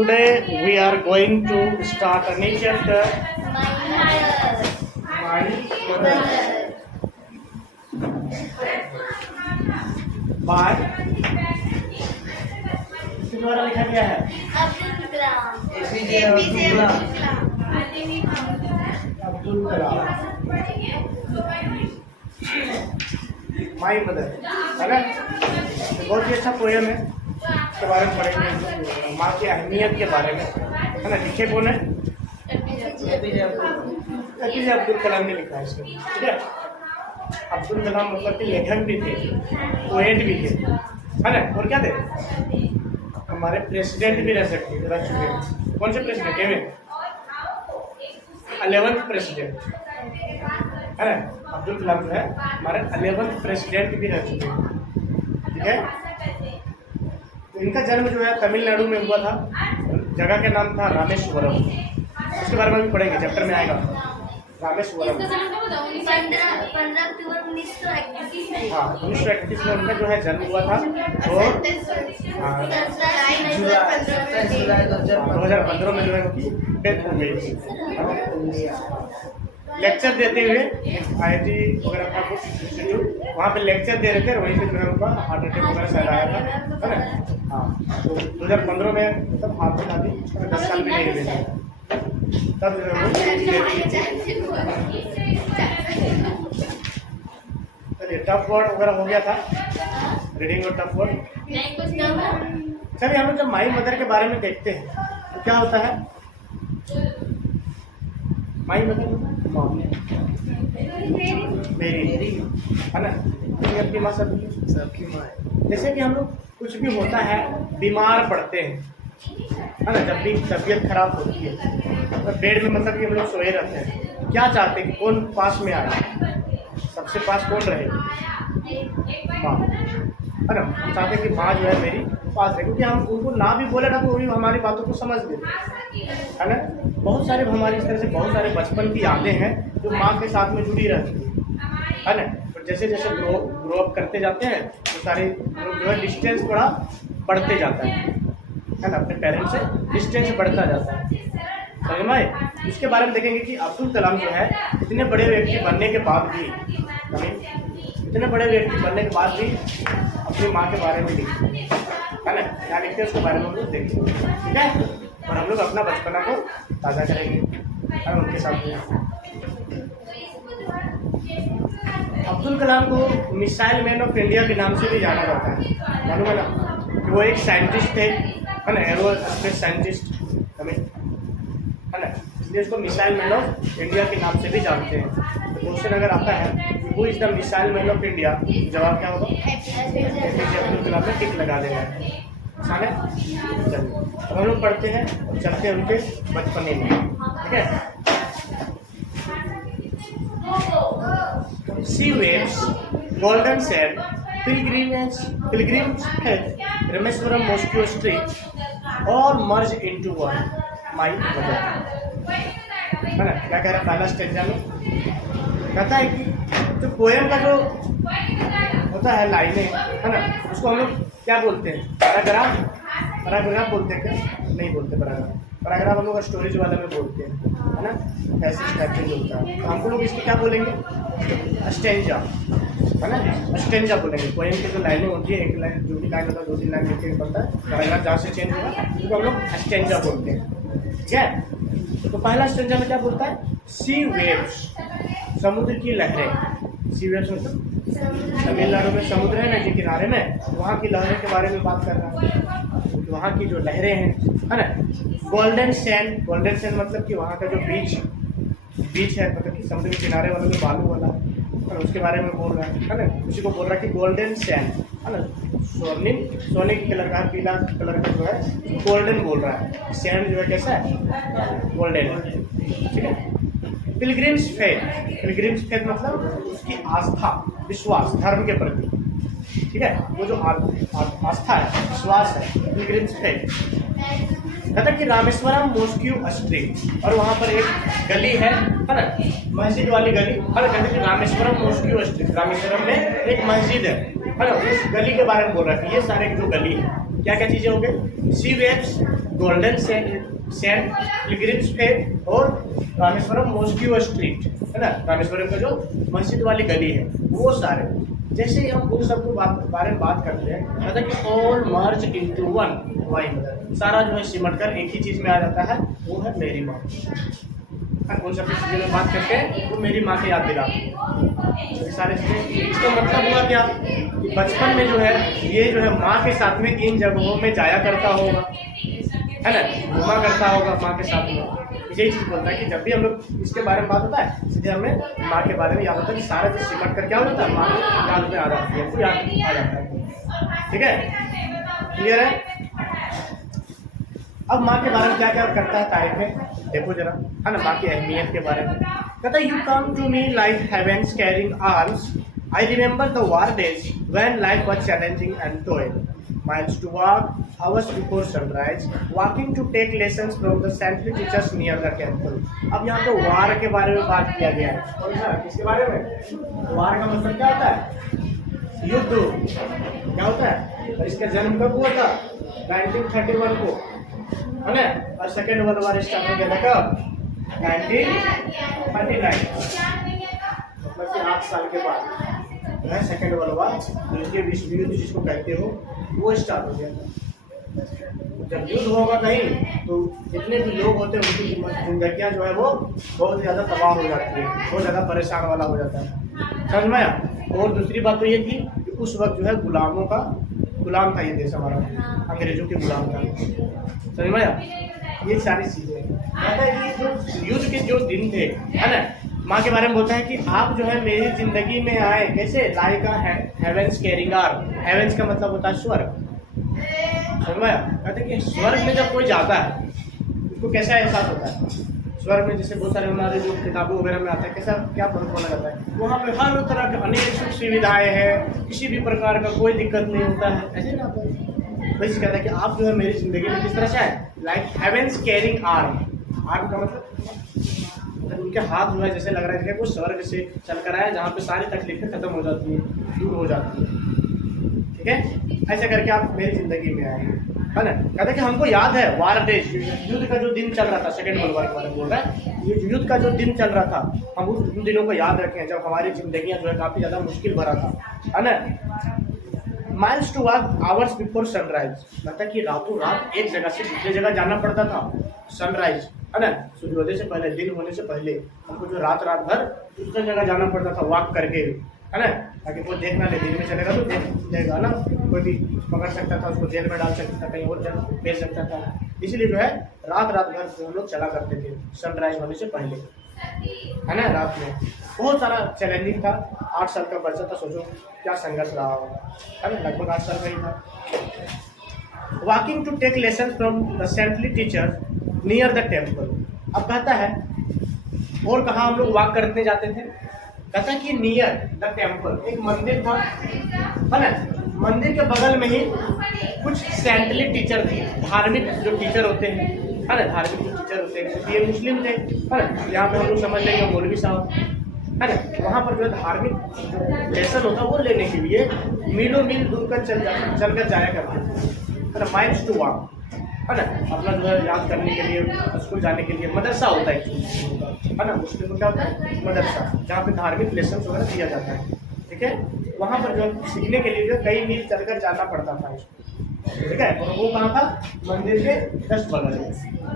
Today we are going to start a new chapter. My mother. By किसके द्वारा लिखा गया है? Abdul Kalam. APJ Abdul Kalam. My mother है ना, बहुत ही अच्छा पोयम है, इसके बारे में पढ़ेंगे, माँ की अहमियत के बारे में, है ना। लिखे कौन है? एपीजे अब्दुल कलाम ने लिखा है इसको, ठीक है। अब्दुल कलाम मतलब कि लेखक भी थे, पोएट भी थे, है ना। और क्या थे? हमारे प्रेसिडेंट भी रह चुके हैं। कौन से प्रेसिडेंट है? 11th प्रेसिडेंट, है ना। अब्दुल कलाम जो है हमारे 11th प्रेसिडेंट भी रह चुके हैं, ठीक है। तो इनका जन्म जो है तमिलनाडु में हुआ था, जगह का नाम था रामेश्वरम। उसके बारे में भी पढ़ेंगे, चैप्टर में आएगा रामेश्वरम। 15 अक्टूबर 1931 हाँ, 1931 में उनका जो है जन्म हुआ था। और 2015 में जो है उनकी डेथ हो गई थी। लेक्चर देते हुए IIT वगैरह का कुछ इंस्टीट्यूट, वहाँ पे लेक्चर दे रहे थे, वहीं से जो है उनका हार्ट अटैक वगैरह शायद आया था, है ना। हाँ, तो 2015 में तब हाथ में आती 10 साल भी नहीं हुए थे, तब जो है टफ वर्ड वगैरह हो गया था, रीडिंग और टफ वर्ड। चलिए हम लोग जब माई मदर के बारे में देखते हैं तो क्या होता है? माई मदर मेरी, है ना। अपनी माँ सबकी माँ है। जैसे कि हम लोग कुछ भी होता है, बीमार पड़ते हैं, है ना, जब भी तबीयत खराब होती है तो बेड में मतलब कि हम लोग सोए रहते हैं, क्या चाहते हैं कि कौन पास में आए? सबसे पास कौन रहे? माँ, है ना। हम चाहते हैं कि माँ जो है मेरी पास रहे, क्योंकि हम उनको ना भी बोले ना तो वो भी हमारी बातों को समझ लेते, है ना। बहुत सारे हमारी इस तरह से बहुत सारे बचपन की यादें हैं जो माँ के साथ में जुड़ी रहती है ना। तो जैसे जैसे ग्रो अप करते जाते हैं तो सारे जो है डिस्टेंस थोड़ा बढ़ते जाता है ना, अपने पेरेंट्स से डिस्टेंस बढ़ता जाता है, समझ में आए। इसके बारे में देखेंगे कि अब्दुल कलाम जो है इतने बड़े व्यक्ति बनने के बाद भी, अपनी माँ के बारे में लिखते हैं, है ना। क्या लिखते हैं उसके बारे में हम लोग देखेंगे, ठीक है। और हम लोग अपना बचपना को ताज़ा करेंगे और उनके साथ में। अब्दुल कलाम को मिसाइल मैन ऑफ इंडिया के नाम से भी जाना जाता है, मालूम है ना, कि वो एक साइंटिस्ट थे, है ना, एरोस्पेस साइंटिस्ट, है ना। इसलिए उसको मिसाइल मैन ऑफ इंडिया के नाम से भी जानते हैं। तो क्वेश्चन अगर आता है who is the missile man of India, जवाब क्या होगा? एपीजे अब्दुल कलाम ने टिक लगा देना है, आसान है। चलिए अब हम लोग पढ़ते हैं और चलते हैं उनके बचपने में, ठीक है। Sea waves, golden sand, pilgrims head, Rameswaram Mosque street, all merge into one. My mother, है ना। क्या कह रहा है पहला स्टेंजा में? कहता है कि जो पोएम का जो होता है लाइनें, है ना, उसको हम लोग क्या बोलते हैं? पैराग्राफ बोलते हैं क्या? नहीं बोलते पैराग्राफ हम लोग स्टोरेज वाला में बोलते हैं, है ना। ऐसे टाइप से होता है, तो हमको लोग इसको क्या बोलेंगे? स्टेंजा, है ना, स्टेंजा बोलेंगे। पोएम की जो लाइनें होती है, एक लाइन जो भी लाइन होता है 2-3 लाइन लिखने पड़ता है, पैराग्राफ जहाँ से चेंज होगा तो हम लोग स्टेंजा बोलते हैं, ठीक है। तो पहला स्टेंजा में क्या बोलता है? सी वेव्स, समुद्र की लहरें। सी वेव्स मतलब तमिलनाडु में समुद्र है ना जी किनारे में, वहाँ की लहरें के बारे में बात कर रहा है, वहाँ की जो लहरें हैं, है ना। गोल्डन सैंड मतलब कि वहाँ का जो बीच है, मतलब कि समुद्र के किनारे वाला जो बालू वाला है, उसके बारे में बोल रहा है ना। उसी को बोल रहा है कि गोल्डन सैंड, है ना। सोने की कलर का, पीला कलर का जो है गोल्डन बोल रहा है। सैंड जो है कैसा है? गोल्डन, ठीक है। पिलग्रिम्स फेथ मतलब उसकी आस्था, विश्वास, धर्म के प्रति, ठीक है। वो जो आस्था है, विश्वास है, पिलग्रिम्स फेथ। कहता कि रामेश्वरम मोस्क्यू स्ट्रीट, और वहाँ पर एक गली है ना, मस्जिद वाली गली, है ना। कहते कि रामेश्वरम मोस्क्यू स्ट्रीट, रामेश्वरम में एक मस्जिद है ना। उस गली के बारे में बोल रहा है कि ये सारे जो गली है क्या क्या चीजें हो गई? Sea waves, golden sand, pilgrims faith और रामेश्वरम मॉस्क्यू स्ट्रीट, है ना, रामेश्वरम का जो मस्जिद वाली गली है, वो सारे। जैसे ही हम उन सब के बारे में बात करते हैं, मतलब कि all merge into one my mother, सारा जो है सिमट कर एक ही चीज में आ जाता है, वो है मेरी माँ। उन सब चीज़ों में बात करते हैं वो मेरी माँ की याद दिलाती है सारे चीज़ें। इसका मतलब हुआ क्या कि बचपन में जो है ये जो है माँ के साथ में इन जगहों में जाया करता होगा, है ना, घुमा करता होगा माँ के साथ में। यही चीज़ बोलता है कि जब भी हम लोग इसके बारे में बात होता है सीधे हमें माँ के बारे में याद होता है कि सारा चीज़ सिमट कर क्या हो जाता है, माँ की याद में आ जाती है, तो याद आ जाता है। ठीक है, क्लियर है? अब माँ के बारे में क्या क्या करता है तारीफ में, देखो जरा, है ना, माँ की अहमियत के बारे में। कहता है, you come to me like heavens carrying arms, I remember the war days when life was challenging and toil, miles to walk, hours before sunrise, walking to take lessons from the saintly teachers near the temple। अब यहाँ तो वार के बारे में बात किया गया है, और सर किसके बारे में? वार का मतलब क्या होता है? युद्ध। क्या होता है? और इसका जन्म कब हुआ था? 1931 को, है ना, और सेकेंड वर्ल्ड वार स्टार्ट हो गया था कब? 1939, मतलब कि 8 साल के बाद है सेकेंड वर्ल्ड वार, द्वितीय विश्व युद्ध जिसको कहते हो, वो स्टार्ट हो गया था। जब युद्ध होगा कहीं तो जितने भी लोग होते हैं उनकी जिंदगियां जो है वो बहुत ज़्यादा तबाह हो जाती है, बहुत ज़्यादा परेशान वाला हो जाता है, समझ में आया? और दूसरी बात तो ये थी कि उस वक्त जो है गुलाम था ये देश हमारा, अंग्रेजों के गुलाम था, समझ में आया? ये सारी चीज़ें जो युद्ध के जो दिन थे, है ना, माँ के बारे में बोलता है कि आप जो है मेरी जिंदगी में आए कैसे, like heavens carrying arm. Heavens का मतलब होता है स्वर्ग, समझ में आया? कहते हैं कि स्वर्ग में जब कोई जाता है उसको कैसा एहसास होता है? स्वर्ग में जैसे बहुत सारे हमारे जो किताबों वगैरह में आता है, कैसा क्या बोला जाता है, वहाँ पे हर तरह के अनेक सुख सुविधाएं हैं, किसी भी प्रकार का कोई दिक्कत नहीं होता है, ऐसे ना आता है। वैसे कहता है कि आप जो है मेरी जिंदगी में किस तरह से आए, like heavens carrying arm. Arm का मतलब उनके हाथ जो है जैसे लग रहा है कि वो स्वर्ग से चल कर आया, जहाँ पे सारी तकलीफें खत्म हो जाती है, दूर हो जाती है। ठीक है, ऐसे करके आप मेरी जिंदगी में आए, है ना। कहते कि हमको याद है वार डेज, युद्ध का जो दिन चल रहा था, सेकेंड वर्ल्ड वार के बारे में बोल रहा है, ये युद्ध का जो दिन चल रहा था, हम उन दिनों को याद रखें जब हमारी जिंदगियां जो है काफी ज्यादा मुश्किल भरा था, है ना। Miles to walk hours before sunrise, लगता है कि रातों रात एक जगह से दूसरी जगह जाना पड़ता था, सनराइज, है ना, सूर्योदय से पहले, दिन होने से पहले हमको जो रात भर दूसरी जगह जाना पड़ता था वॉक करके, है ना, ताकि कोई देख ना ले, दिन में चलेगा तो देख लेगा ना, कोई भी पकड़ सकता था, उसको जेल में डाल सकता था, कहीं और भेज सकता था, इसलिए जो है रात भर हम लोग चला करते थे सनराइज होने से पहले, है ना। रात में बहुत सारा चैलेंजिंग था, 8 साल का बच्चा था, सोचो क्या संघर्ष रहा होगा, है ना, लगभग 8 साल का ही था। Walking to take lesson from the saintly teacher near the temple. अब कहता है और कहाँ हम लोग वॉक करने जाते थे, कहता है कि नियर द टेम्पल, एक मंदिर था, है ना, मंदिर के बगल में ही कुछ सेंटली टीचर थे, धार्मिक जो टीचर होते हैं, है ना, धार्मिक जो टीचर होते हैं, ये मुस्लिम थे, है ना, यहाँ पे हम लोग समझ लेंगे मौलवी साहब, है ना, वहाँ पर जो है धार्मिक लेसन होता है वो लेने के लिए मीलों मील दूर कर चल कर जाया करते थे, माइल्स टू वॉक, है ना, अपना जो है याद करने के लिए, स्कूल जाने के लिए। मदरसा होता है ना, मुस्लिम को क्या होता है, मदरसा, जहाँ पे धार्मिक लेसन वगैरह दिया जाता है, ठीक है, वहाँ पर जो सीखने के लिए जो कई मील चलकर जाना पड़ता था इसको, ठीक है, और वो कहाँ था, मंदिर के जस्ट बगल में,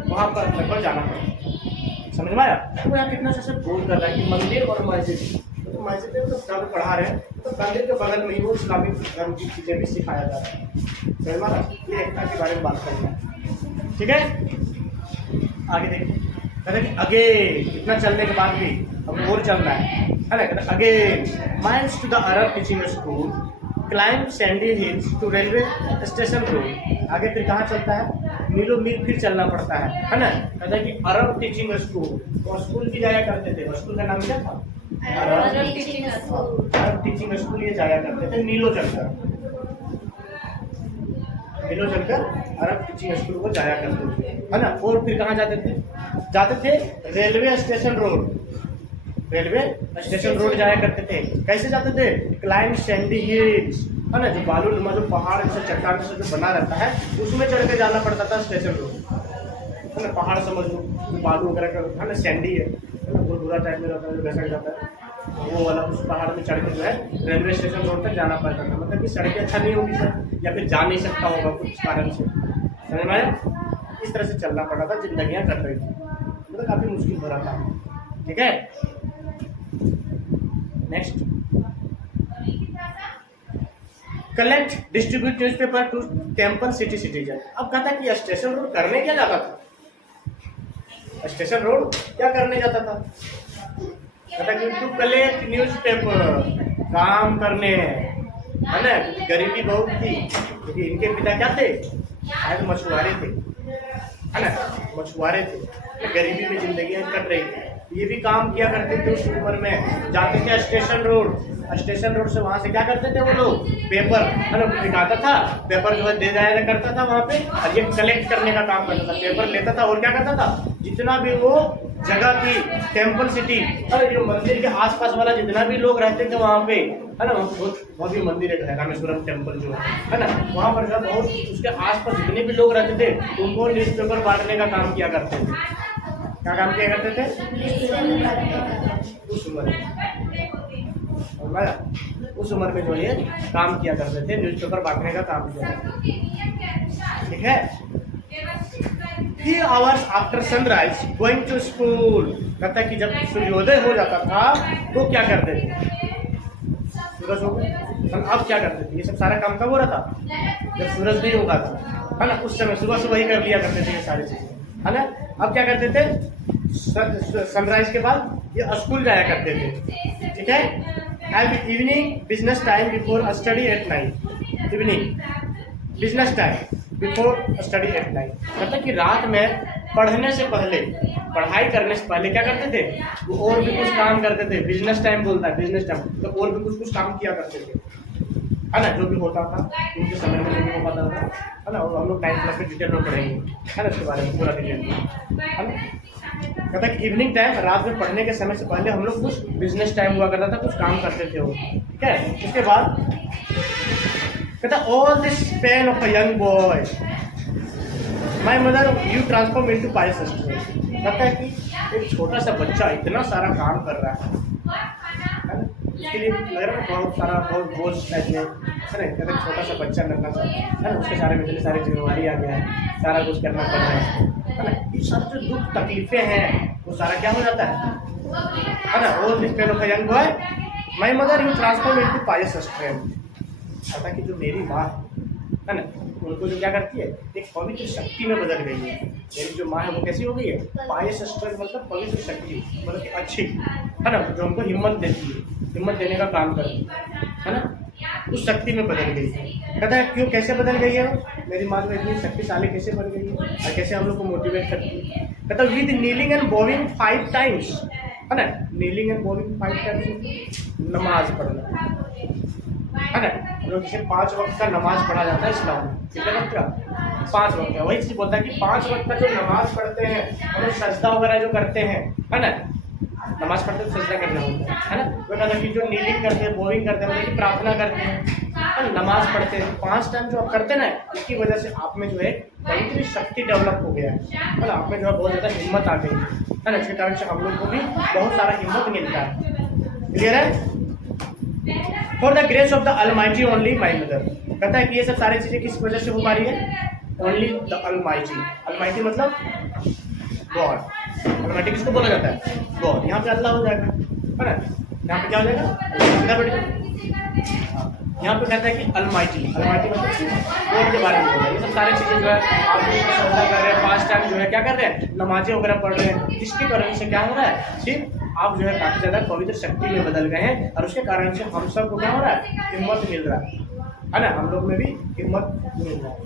वहाँ पर लगभग जाना पड़ता, समझ में आया? तो यहाँ कितना से बोल कर रहा है कि मंदिर और मस्जिद, तो मस्जिद में तो धर्म पढ़ा रहे हैं, तो मंदिर के बगल में ही वो इस्लामिक धर्म की चीज़ें भी सिखाया जा रहा है, समझ में आया? ये एकता के बारे में बात करना है, ठीक है। आगे देखिए, कहते हैं कि अगेन इतना चलने के बाद भी हमें और चलना है ना, कहते हैं again miles to the Arab teaching school, climb sandy hills to railway station road. आगे फिर कहाँ चलता है, मीलों मील फिर चलना पड़ता है ना। कहता है कि अरब टीचिंग स्कूल, तो स्कूल भी जाया करते थे, स्कूल का नाम क्या था, अरब टीचिंग स्कूल, ये जाया करते थे मीलों चलकर अरब टीचिंग स्कूल को जाया करते थे, है ना। और फिर कहाँ जाते थे रेलवे स्टेशन रोड जाया करते थे। कैसे जाते थे, क्लाइंब सैंडी हिल्स, है ना, जो बालू नुमा जो पहाड़ जैसे चट्टान जैसे जो बना रहता है उसमें चढ़ के जाना पड़ता था स्टेशन रोड, है ना। पहाड़ समझ लो, जो बालू वगैरह का है ना, सैंडी है ना, वो बुरा टाइप में रहता है, जो घसट जाता है, वो वाला उस पहाड़ में चढ़ के जो है रेलवे स्टेशन रोड तक जाना पड़ता था। मतलब कि सड़कें अच्छा नहीं होगी सर, या फिर जा नहीं सकता होगा कुछ कारण से, समझ में आया। इस तरह से चलना पड़ा था, जिंदगियाँ कट रही थी, मतलब काफ़ी मुश्किल हो रहा था। ठीक है, next, collect distribute newspaper to temple city citizen. अब कहता है कि स्टेशन रोड करने क्या जाता था, स्टेशन रोड क्या करने जाता था, कहता कि टू कलेक्ट न्यूज़पेपर, काम करने, है ना। गरीबी बहुत थी क्योंकि इनके पिता क्या थे, शायद मछुआरे थे, है ना, मछुआरे थे, तो गरीबी में जिंदगी कट रही थी। ये भी काम किया करते थे उस उम्र में, जाते थे स्टेशन रोड, स्टेशन रोड से वहाँ से क्या करते थे वो लोग, पेपर, है ना, दिखाता था, पेपर जो है दे जाया करता था वहाँ पे, और ये कलेक्ट करने का काम करता था, पेपर लेता था और क्या करता था, जितना भी वो जगह थी टेम्पल सिटी, और जो मंदिर के आसपास वाला जितना भी लोग रहते थे वहाँ पे, है ना, बहुत भी मंदिर है रामेश्वरम टेम्पल जो है ना, वहाँ पर जो बहुत उसके आसपास जितने भी लोग रहते थे उनको न्यूज़पेपर बांटने का काम किया करते थे। क्या काम किया करते थे उस उम्र में, उस उम्र में जो ये काम किया करते थे, न्यूज़पेपर बांटने का काम किया करते थे। ठीक है, 3 hours after sunrise going to school. कहता है कि जब सूर्योदय हो जाता था तो क्या करते थे, सूरज हो गया, अब क्या करते थे, ये सब सारा काम कब हो रहा था, जब सूरज नहीं होगा था, है ना, उस समय सुबह सुबह ही कर लिया करते थे ये सारी चीजें, है ना। अब क्या करते थे, सनराइज के बाद ये स्कूल जाया करते थे। ठीक है, and evening business time before study at night, evening business time before study at night, मतलब कि रात में पढ़ने से पहले, पढ़ाई करने से पहले क्या करते थे, वो और भी कुछ काम करते थे। बिजनेस टाइम बोलता है, बिजनेस टाइम तो और भी कुछ काम किया करते थे, है ना, जो भी होता था उनके समय में जो भी पता था, है ना। और हम लोग 9th क्लास में डिटेल में पढ़ेंगे, है ना, इसके बारे में पूरा डिटेल में, है ना। कहता है कि इवनिंग टाइम, रात में पढ़ने के समय से पहले हम लोग कुछ बिजनेस टाइम हुआ करता था, कुछ काम करते थे वो। ठीक है, उसके बाद कहता all this pain of a young boy my mother you transform into pious sister. कहता है कि एक छोटा सा बच्चा इतना सारा काम कर रहा है ना, उसके लिए लग रहा है बहुत सारा, बहुत बोझ टाइप में, है ना। कहते हैं छोटा सा बच्चा करना चाहिए, है ना, उसके सारे में इतनी सारी जिम्मेवारी आ गया है, सारा कुछ करना पड़ रहा है ना। ये सारे जो दुख तकलीफें हैं वो सारा क्या हो जाता है ना। All this pain of a young boy my mother you transform into pious strength. कहता कि जो मेरी माँ है ना, उनको जो क्या करती है, एक पवित्र शक्ति में बदल गई है। मेरी जो माँ है वो कैसी हो गई है, पायस स्ट्रेंथ मतलब पवित्र शक्ति, मतलब कि अच्छी, है ना, जो हमको हिम्मत देती है, हिम्मत देने का काम करती है ना, उस शक्ति में बदल गई है। कहता है क्यों, कैसे बदल गई है मेरी माँ, में इतनी शक्तिशाली कैसे बन गई है और कैसे हम लोग को मोटिवेट करती है। कहता है विद नीलिंग एंड बोविंग 5 times, है ना, नीलिंग एंड बोविंग 5 times, नमाज पढ़ना, है ना। लोग जैसे 5 वक्त का नमाज पढ़ा जाता है इस्लाम में, कितने वक्त का, 5 वक्त का। वही चीज बोलता है कि 5 वक्त का जो नमाज पढ़ते हैं और सजदा वगैरह जो करते हैं, है ना, नमाज पढ़ते तो सजदा करना होता है ना। वो कहता है कि जो नीलिंग करते हैं, बोविंग करते हैं, मतलब कि प्रार्थना करते हैं, नमाज पढ़ते हैं, 5 टाइम जो आप करते हैं ना, इसकी वजह से आप में जो है पवित्र शक्ति डेवलप हो गया है ना, आप में जो है बहुत ज़्यादा हिम्मत आ गई है ना। इसके कारण से हम लोग को भी बहुत सारा हिम्मत मिलता है। क्लियर है, for the grace of the Almighty only my mother. कहता है कि ये सब सारी चीज़ें किस वजह से हो पा रही है, ओनली द अलमाइटी। अलमाइटी मतलब गॉड, अलमाइटी किसको बोला जाता है, गॉड। यहाँ पे अल्लाह हो जाएगा, है ना, यहाँ पे क्या हो जाएगा, यहाँ पे कहता है कि अलमाइटी, अलमाइटी मतलब गॉड के बारे में बोल रहा है। ये सब सारी चीज़ें जो है आप सजदा कर रहे हैं, 5 टाइम जो है क्या कर रहे हैं, नमाजें वगैरह पढ़ रहे हैं, जिसके कारण से क्या हो रहा है, सिर्फ आप जो है काफ़ी ज़्यादा पवित्र शक्ति में बदल गए हैं, और उसके कारण से हम सबको क्या हो रहा है, हिम्मत मिल रहा है ना, हम लोग में भी हिम्मत मिल रहा है।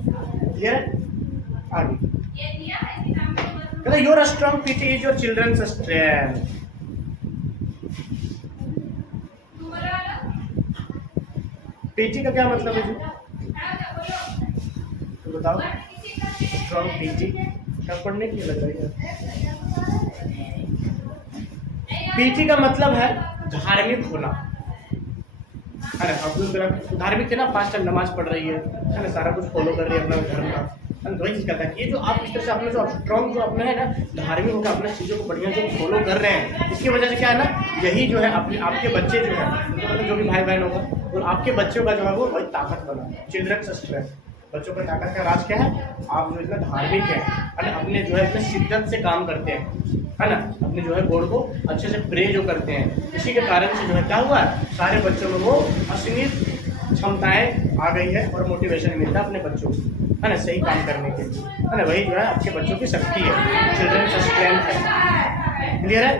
क्लियर है, आगे कहता your strong piety is your children's strength. Piety का क्या मतलब है, तो बताओ, स्ट्रॉन्ग पीटी क्या पढ़ने की लग रही है। पीटी का मतलब है धार्मिक होना, है ना। अब दूसरी तरफ धार्मिक थे ना, 5 टाइम नमाज पढ़ रही है ना, सारा कुछ फॉलो कर रही है अपना धर्म का, है ना। तो वही चीज़ कहता है कि ये जो आप इस तरह से अपने जो स्ट्रॉन्ग जो अपने है ना धार्मिक होकर अपने चीज़ों को बढ़िया जो फॉलो कर रहे हैं, इसकी वजह से क्या है ना, यही जो है अपने आपके बच्चे जो है मतलब जो भी भाई बहन होगा, और आपके बच्चों का जो है वो वही ताकत बना, चिल्ड्रन स्ट्रेंथ। बच्चों का ताकत का राज क्या है, आप जो इतना धार्मिक है ना, अपने जो है इतने शिद्दत से काम करते हैं, है ना, अपने जो है गॉड को अच्छे से प्रे जो करते हैं, इसी के कारण से जो है क्या हुआ, सारे बच्चों में वो असीमित क्षमताएं आ गई है और मोटिवेशन मिलता है अपने बच्चों को, है ना, सही काम करने के लिए, है ना। वही जो है आपके बच्चों की शक्ति है, चिल्ड्रन स्ट्रेंथ है। क्लियर है?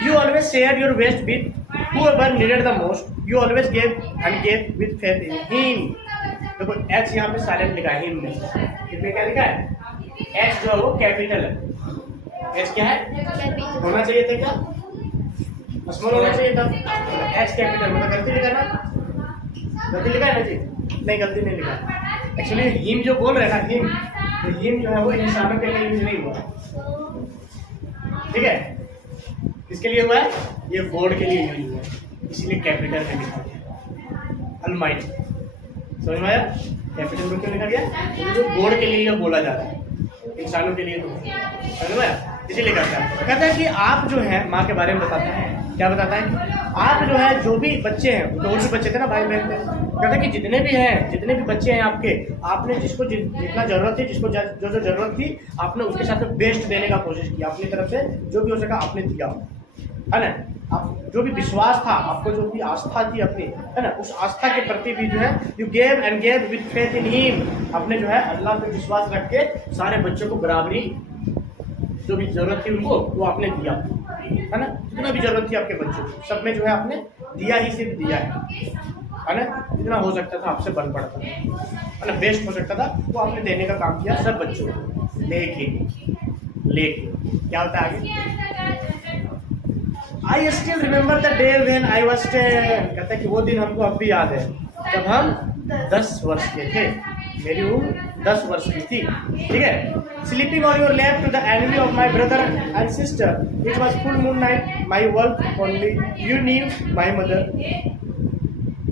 You always shared your best with whoever needed the most. You always gave and gave with faith in Him. देखो H यहाँ पे साइलेंट लिखा है हिम में, इसमें क्या लिखा है, H जो है वो कैपिटल है। H क्या है, होना चाहिए था क्या, स्मॉल होना चाहिए था, H कैपिटल मतलब गलती लिखा ना, गलती लिखा है ना जी, नहीं गलती नहीं लिखा। एक्चुअली हिम जो बोल रहे हैं ना, हिम, तो हिम जो है वो इंसानों के लिए यूज नहीं हुआ, ठीक है, किसके लिए हुआ है, ये गॉड के लिए यूज हुआ है, इसीलिए कैपिटल में लिखा गया अनमाइट। समझ में आया, कैपिटल में क्यों लिखा गया, क्योंकि तो गॉड के लिए यह बोला जा रहा है, इंसानों के लिए तो समझ में आया, इसीलिए कहता है कि आप जो है माँ के बारे में बताता है, क्या बताता है, आप जो है जो भी बच्चे हैं, तो और भी बच्चे थे ना भाई बहन थे, कहता है कि जितने भी बच्चे हैं आपके, आपने जिसको जितना जरूरत थी, जिसको जो जरूरत थी, आपने उसके साथ बेस्ट देने का कोशिश किया, अपनी तरफ से जो भी हो सका आपने दिया, है ना। आप जो भी विश्वास था, आपको जो भी आस्था थी अपनी, है ना, उस आस्था के प्रति भी जो है you gave and gave with faith in him, आपने जो है अल्लाह पे विश्वास रख के सारे बच्चों को बराबरी जो भी जरूरत थी उनको वो आपने दिया, है ना, जितना भी जरूरत थी आपके बच्चों को सब में जो है आपने दिया ही सिर्फ दिया है ना, जितना हो सकता था आपसे बन पड़ता था, है ना, बेस्ट हो सकता था वो आपने देने का काम किया सब बच्चों को, लेके क्या होता है आगे, I still remember the day when I was 10, कहता है कि वो दिन हमको अब भी याद है जब हम 10 वर्ष के थे, मेरी उम्र 10 वर्ष की थी, ठीक है, sleeping on your lap to the envy of my brother and sister, it was full moon night, my world only you knew my mother.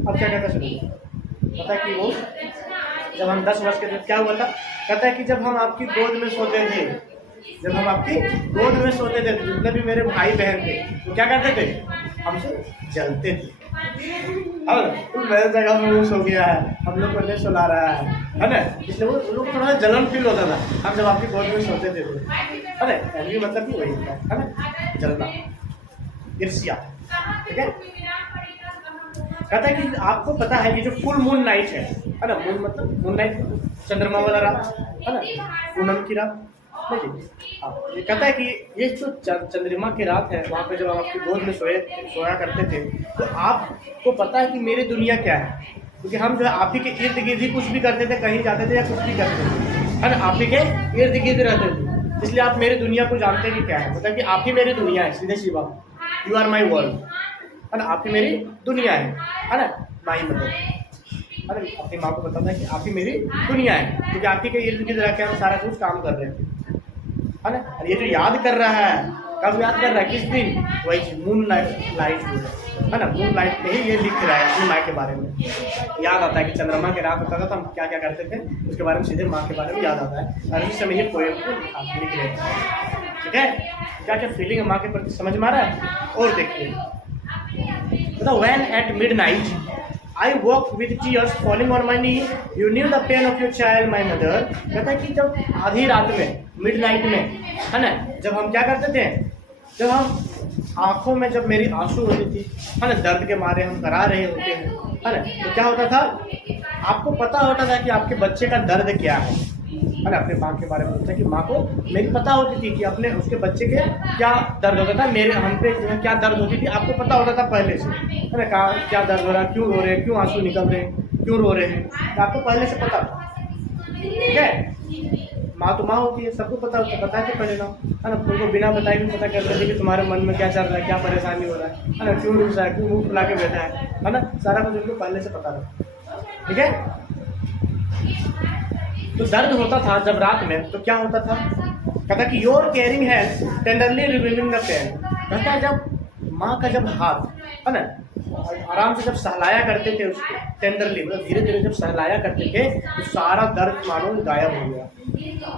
अब क्या कहता सुनिए, पता है कि वो जब हम 10 वर्ष के थे क्या हुआ था, कहता है कि जब हम आपकी गोद में सोते थे, जब हम आपकी गोद में सोते थे, जितने भी मेरे भाई बहन थे तो क्या करते थे, हमसे जलते थे, और मेरे जगह में वो सो गया है, हम लोग को नहीं सुला रहा है ना, इसलिए वो लोग थोड़ा सा जलन फील होता था, हम जब आपकी गोद में सोते थे, है ना, एनवी मतलब भी वही होता है ना, जलना, ईर्ष्या, ठीक है। कहता है कि आपको पता है कि जो फुल मून नाइट है ना, मून मतलब मून नाइट चंद्रमा वाला रात, है ना, पूनम की रात, ये कहता है कि ये जो चंद्रमा की रात है वहाँ पे जब हम आपकी गोद में सोया करते थे, तो आपको पता है कि मेरी दुनिया क्या है, क्योंकि हम जो है आप ही के इर्द गिर्द ही कुछ भी करते थे, कहीं जाते थे या कुछ भी करते थे, है ना, आप ही के इर्द गिर्द रहते थे, इसलिए आप मेरी दुनिया को जानते हैं कि क्या है, मतलब कि आप ही मेरी दुनिया है, सीधे सी बात, यू आर माई वर्ल्ड, है ना, आप ही मेरी दुनिया है ना, माई मदर, अरे अपनी माँ को बताता है कि आप ही मेरी दुनिया है, क्योंकि आप ही के इर्द गिर्द रह के हम सारा कुछ काम कर रहे हैं, है ना। ये जो याद कर रहा है, कब याद कर रहा है, किस दिन, वही मून लाइट है ना, मून लाइट में ही ये लिख रहा है अपनी माँ के बारे में, याद आता है कि चंद्रमा की रात होता था तो हम क्या क्या करते थे, उसके बारे में सीधे माँ के बारे में याद आता है, और इस समय ये पोएम को लिख रहे हैं, ठीक है। क्या क्या फीलिंग है माँ के प्रति समझ में आ रहा है, और देखिए, तो when eight midnight I walked with tears falling on my knee. You knew the pain of your child, my mother. कहता है कि जब आधी रात में, मिडनाइट में, है ना, जब हम क्या करते थे, जब हम आंखों में जब मेरी आंसू होती थी, है ना, दर्द के मारे हम करा रहे होते हैं, है ना, तो क्या होता था, आपको पता होता था कि आपके बच्चे का दर्द क्या है ना, अपने माँ के बारे में बोलते हैं कि माँ को मेरी पता होती थी कि अपने उसके बच्चे के क्या दर्द होता था, मेरे हम पे जो है क्या दर्द होती थी, आपको पता होता था पहले से, है ना, क्या दर्द हो रहा है, क्यों रो रहे हैं, क्यों आंसू निकल रहे हैं, क्यों रो रहे हैं, तो आपको पहले से पता था, ठीक है। माँ तो माँ होती है, सबको पता होता है, बताए थे पहले ना, है ना, उनको बिना बताए भी पता करते थे कि तुम्हारे मन में क्या चल रहा है, क्या परेशानी हो रहा है ना, क्यों रुसा है, क्यों मुँह फुला के बैठा है ना, सारा कुछ उनको पहले से पता था, ठीक है। तो दर्द होता था जब रात में, तो क्या होता था, कहता कि your caring hands tenderly revealing the pain, कहता है जब माँ का जब हाथ, है ना, आराम से जब सहलाया करते थे उसको टेंडरली, मतलब धीरे धीरे जब सहलाया करते थे तो सारा दर्द मानो गायब हो गया।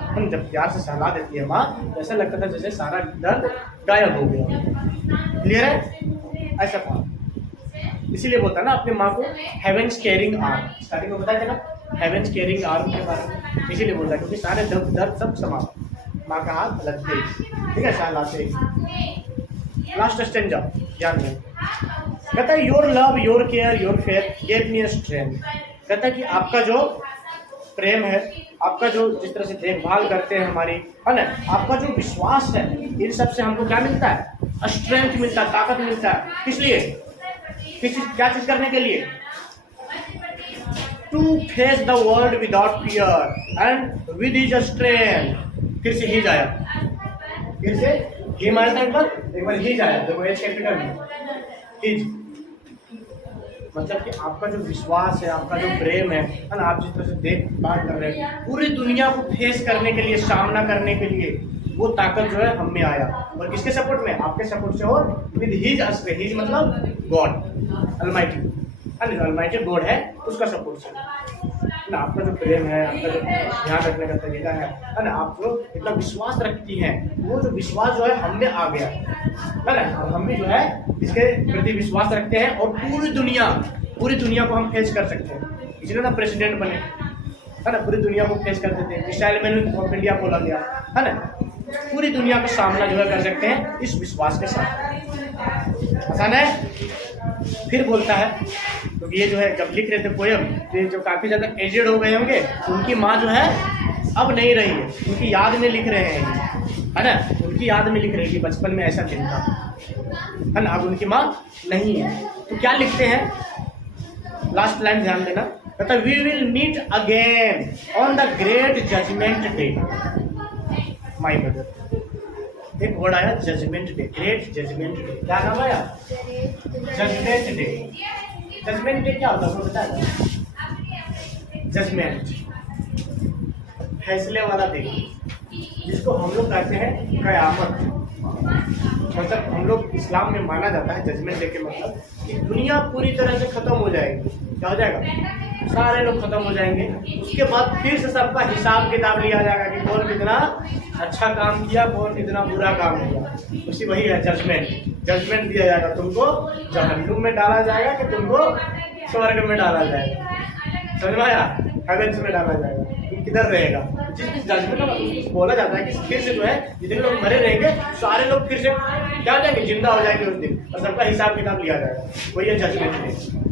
हम जब प्यार से सहला देती है माँ तो ऐसा लगता था जैसे सारा दर्द गायब हो गया। क्लियर है? ऐसा था, इसीलिए बोलता है ना अपने माँ को हेवेंस केयरिंग आर्म, स्टार्टिंग में बताया था ना हेवेंस केयरिंग आर्म के बारे में, इसीलिए बोलता है क्योंकि सारे दर्द सब समाप्त, माँ का हाथ लगते ही, ठीक है, सहलाते ही। लास्ट स्टेंजा ध्यान दें, कहता है your love your care your faith gave me strength. कहता है कि आपका जो प्रेम है, आपका जो जिस तरह से देखभाल करते हैं हमारी, है ना, आपका जो विश्वास है, इन सब से हमको क्या मिलता है? स्ट्रेंथ मिलता है, ताकत मिलता है। किस लिए? क्या चीज करने के लिए? To face the world without fear and with his strength. फिर से ही जाया, फिर से ही मारा था एक बार ही जाया, देखो एच कैपिटल में हिज, मतलब कि आपका जो विश्वास है, आपका जो प्रेम है ना, आप जिस तरह से देखभाल कर रहे हैं पूरी दुनिया को फेस करने के लिए, सामना करने के लिए, वो ताकत जो है हम में आया। और किसके सपोर्ट में? आपके सपोर्ट से। और विद हिज स्ट्रेंथ, हिज मतलब गॉड अलमाइटी, अलमाइटी गॉड है, उसका सपोर्ट से ना। आपका जो प्रेम है, आपका जो ध्यान रखने का तरीका है ना, आप जो इतना विश्वास रखती हैं, वो जो विश्वास जो है हम में आ गया है ना। और हम भी जो है इसके प्रति विश्वास रखते हैं और पूरी दुनिया को हम फेस कर सकते हैं। इसलिए ना प्रेसिडेंट बने, है ना, पूरी दुनिया को फेस कर देते हैं। मिसाइल मैन ऑफ इंडिया बोला गया है ना, पूरी दुनिया का सामना जो है कर सकते हैं इस विश्वास के साथ। आसान है? फिर बोलता है, क्योंकि ये जो है जब लिख रहे थे पोयम, तो जो काफी ज्यादा एजेड हो गए होंगे, उनकी माँ जो है अब नहीं रही है, उनकी याद में लिख रहे हैं, है ना, उनकी याद में लिख रहे हैं कि बचपन में ऐसा दिन था, है ना, अब उनकी माँ नहीं है। तो क्या लिखते हैं? लास्ट लाइन ध्यान देना, कहता we will meet again on the great judgement day my brother. एक वर्ड आया judgement day, great judgement day. क्या नाम आया? Judgement day. जजमेंट डे क्या होता है पता है? जजमेंट, फैसले वाला दिन, जिसको हम लोग कहते हैं कयामत। मतलब हम लोग इस्लाम में माना जाता है जजमेंट डे के मतलब कि दुनिया पूरी तरह से खत्म हो जाएगी। क्या हो जाएगा? सारे लोग खत्म हो जाएंगे, उसके बाद फिर से सबका हिसाब किताब लिया जाएगा कि कौन कितना अच्छा काम किया, कौन कितना बुरा काम किया। उसी वही है जजमेंट। जजमेंट दिया जाएगा, तुमको जहन्नुम में डाला जाएगा कि तुमको स्वर्ग में डाला जाएगा। समझ में आया? हेवेंस में डाला जाएगा, तुम किधर रहेगा। जिस जजमेंट बोला जाता है कि फिर से जो है जितने लोग मरे रहेंगे सारे लोग फिर से क्या हो जाएंगे, जिंदा हो जाएंगे उस दिन, और सबका हिसाब किताब लिया जाएगा। वही है जजमेंट डे।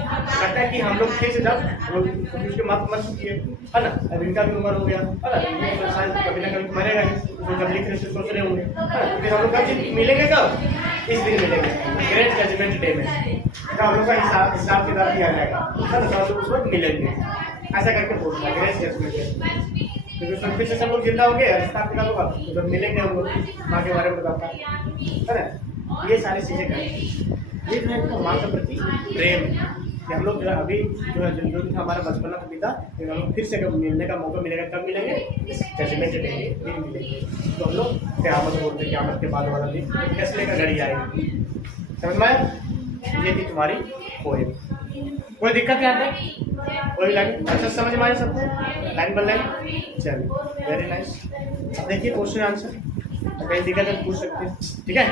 कहता है कि हम लोग फिर से जब उसके मत किए, है ना, अब इनका भी उम्र हो गया, है ना, शायद कभी ना कभी मरेगा ही, तो जब लिख रहे से सोच रहे होंगे, है ना, फिर हम लोग कब मिलेंगे? कब? इस दिन मिलेंगे, ग्रेट जजमेंट डे में। हम लोग का हिसाब किताब किया जाएगा, है ना, तो उस वक्त मिलेंगे। ऐसा करके बोलता है ग्रेट जजमेंट डे। क्योंकि उसमें फिर से सब लोग जिंदा होंगे, हिसाब किताब होगा, तो जब मिलेंगे हम लोग माँ के बारे में बताता है ना। ये सारी चीजें करें, ये जो है माँ के प्रति प्रेम है कि हम लोग जो है अभी जो है जो हमारा बचपना का बीता, हम लोग फिर से कब मिलने का मौका मिलेगा, कब मिलेंगे? इस जजमेंट डे दिन मिलेंगे। तो हम लोग क़यामत बोलते हैं, क़यामत के बाद वाला दिन फैसले का घड़ी आएगी। समझ में आया? ये थी तुम्हारी पोएम। कोई दिक्कत यहाँ पे? कोई लाइन अच्छा समझ में आया सबको? Line by line? चलिए, वेरी नाइस। अब देखिए क्वेश्चन आंसर, कहीं दिक्कत है पूछ सकते हैं, ठीक है।